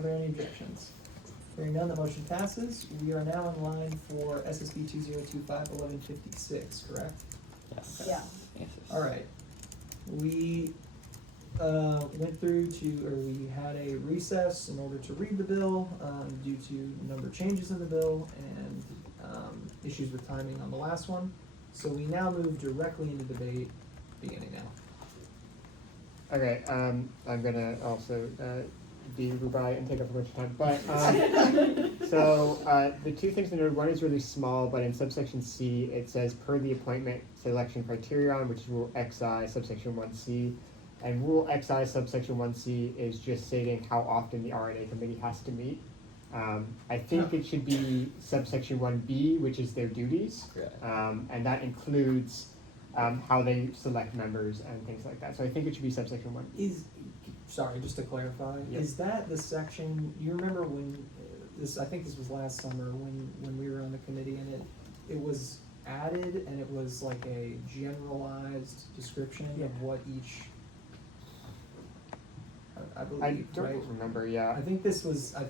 Are there any objections? Hearing none, the motion passes. We are now in line for SSB 2025-1156, correct? Yes. Yeah. Yes. All right. We went through we had a recess in order to read the bill due to a number of changes in the bill and issues with timing on the last one. So we now move directly into debate, beginning now. Okay, I'm gonna also be rubai and take up a bunch of time, but so the two things to note, one is really small, but in subsection C it says per the appointment selection criterion, which is rule XI subsection 1C, and rule XI subsection 1C is just stating how often the RNA committee has to meet. I think it should be subsection 1B, which is their duties, and that includes how they select members and things like that. So I think it should be subsection 1. Sorry, just to clarify, Yep. is that the section, you remember when, I think this was last summer when we were on the committee and it was added and it was like a generalized description of what each, I believe, I don't right? remember, yeah. I think this was a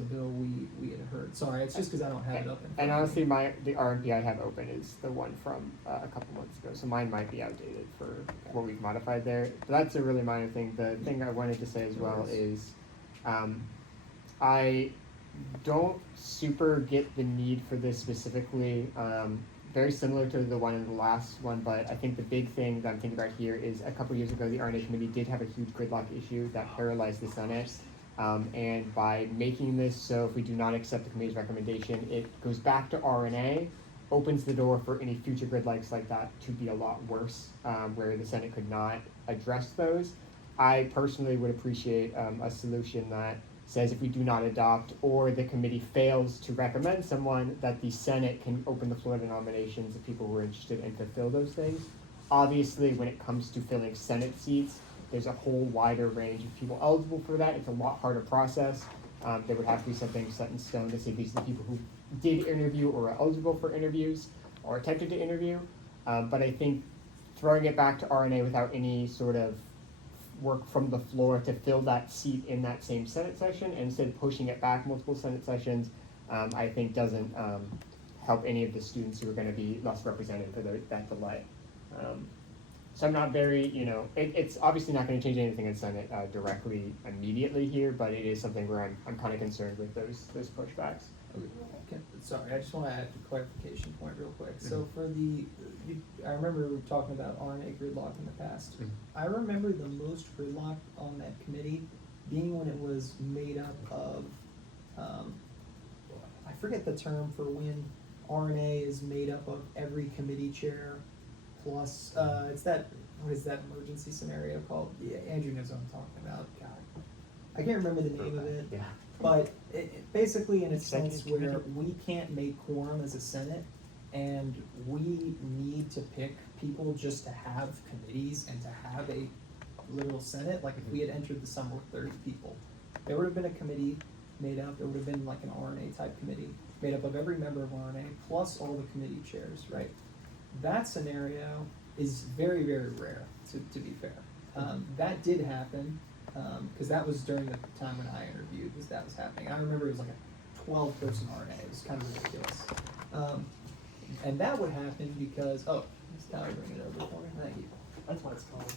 bill we had heard. Sorry, it's just because I don't have it up in front And of honestly, me. the RMP I have open is the one from a couple months ago, so mine might be outdated for what we've modified there. But that's a really minor thing. The thing I wanted to say as well is, I don't super get the need for this specifically. Very similar to the one in the last one, but I think the big thing that I'm thinking about here is a couple years ago the RNA committee did have a huge gridlock issue that paralyzed the Senate. And by making this so if we do not accept the committee's recommendation, it goes back to RNA, opens the door for any future gridlocks like that to be a lot worse, where the Senate could not address those. I personally would appreciate a solution that says if we do not adopt or the committee fails to recommend someone, that the Senate can open the floor to nominations of people who are interested and to fill those things. Obviously, when it comes to filling Senate seats, there's a whole wider range of people eligible for that. It's a lot harder process. There would have to be something set in stone to say these are the people who did interview or are eligible for interviews or attempted to interview. But I think throwing it back to RNA without any sort of work from the floor to fill that seat in that same Senate session, and instead pushing it back multiple Senate sessions, I think doesn't help any of the students who are going to be less represented for that delay. So I'm not very, it's obviously not going to change anything in Senate directly immediately here, but it is something where I'm kind of concerned with those pushbacks. Okay, sorry, I just want to add a clarification point real quick. So for I remember we were talking about RNA gridlock in the past. I remember the most gridlock on that committee being when it was made up of, I forget the term for when RNA is made up of every committee chair plus, what is that emergency scenario called? Yeah, Andrew knows what I'm talking about. God, I can't remember the name of it. Yeah. But basically in a sense where we can't make quorum as a Senate and we need to pick people just to have committees and to have a literal Senate, like if we had entered the summer with 30 people, there would have been a committee made up, there would have been like an RNA type committee made up of every member of RNA plus all the committee chairs, right? That scenario is very, very rare, to be fair. That did happen. Because that was during the time when I interviewed, that was happening. I remember it was like a 12-person RNA. It was kind of ridiculous. And that would happen because, is Tyler bringing it over for me? Thank you. That's what it's called.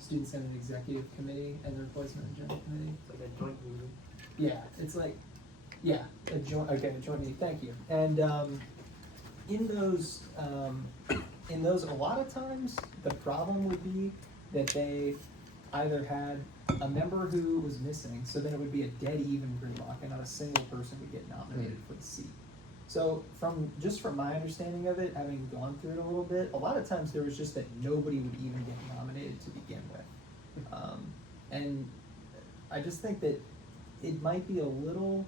Student Senate Executive Committee and the Replacement and General Committee. It's like a joint meeting. Yeah, it's like, a joint meeting. Thank you. And in those, a lot of times, the problem would be that they either had a member who was missing, so then it would be a dead even gridlock, and not a single person would get nominated for the seat. So from my understanding of it, having gone through it a little bit, a lot of times there was just that nobody would even get nominated to begin with. And I just think that it might be a little,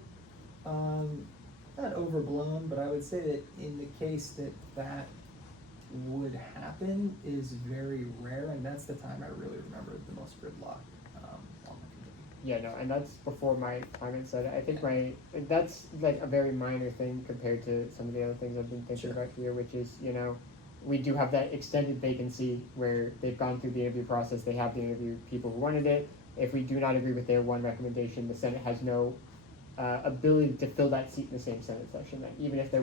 not overblown, but I would say that in the case that would happen is very rare, and that's the time I really remember the most gridlock on the committee. Yeah, no, and that's before my comment said. I think that's like a very minor thing compared to some of the other things I've been thinking about here, which is, we do have that extended vacancy where they've gone through the interview process, they have the interview people who wanted it. If we do not agree with their one recommendation, the Senate has no ability to fill that seat in the same Senate session. That even if there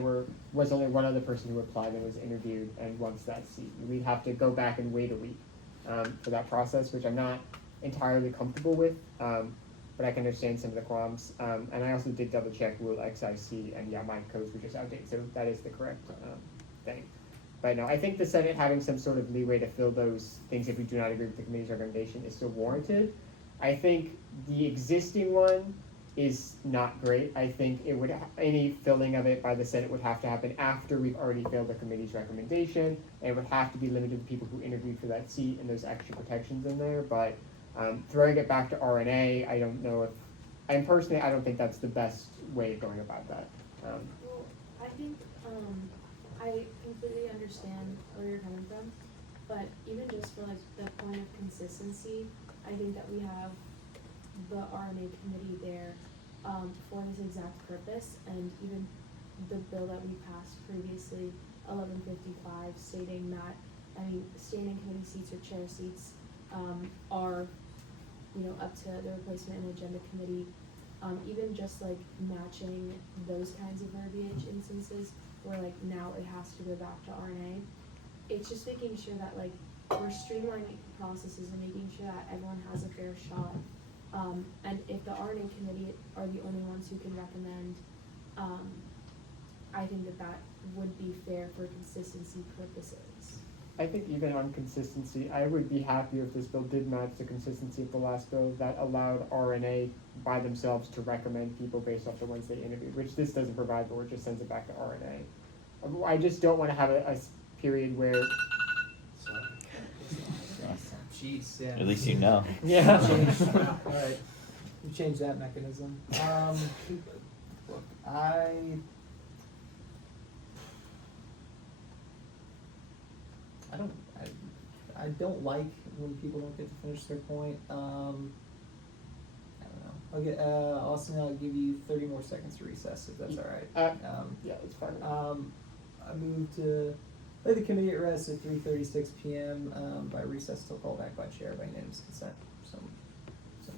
was only one other person who applied and was interviewed and wants that seat, we'd have to go back and wait a week for that process, which I'm not entirely comfortable with, but I can understand some of the qualms. And I also did double check Rule XIC, and yeah, my codes were just outdated, so that is the correct thing. But no, I think the Senate having some sort of leeway to fill those things if we do not agree with the committee's recommendation is still warranted. I think the existing one is not great. I think it would any filling of it by the Senate would have to happen after we've already filled the committee's recommendation, and it would have to be limited to people who interviewed for that seat and there's extra protections in there. But throwing it back to RNA, I don't know if, and personally, I don't think that's the best way of going about that. Well, I think I completely understand where you're coming from, but even just for like the point of consistency, I think that we have the RNA committee there for this exact purpose, and even the bill that we passed previously, 1155, stating that standing committee seats or chair seats are up to the replacement and agenda committee. Even just like matching those kinds of verbiage instances where like now it has to go back to RNA. It's just making sure that like we're streamlining processes and making sure that everyone has a fair shot. And if the RNA committee are the only ones who can recommend, I think that would be fair for consistency purposes. I think even on consistency, I would be happier if this bill did match the consistency of the last bill that allowed RNA by themselves to recommend people based off the ones they interviewed, which this doesn't provide, but it just sends it back to RNA. I just don't want to have a period where... Jeez, yeah. At least you know. Yeah. All right, we changed that mechanism. Look, I don't like when people don't get to finish their point. I don't know. Okay, Austin, I'll give you 30 more seconds to recess if that's all right. Yeah, it's fine. I move to lay the committee at rest at 3:36 p.m. By recess till called back by chair by unanimous consent.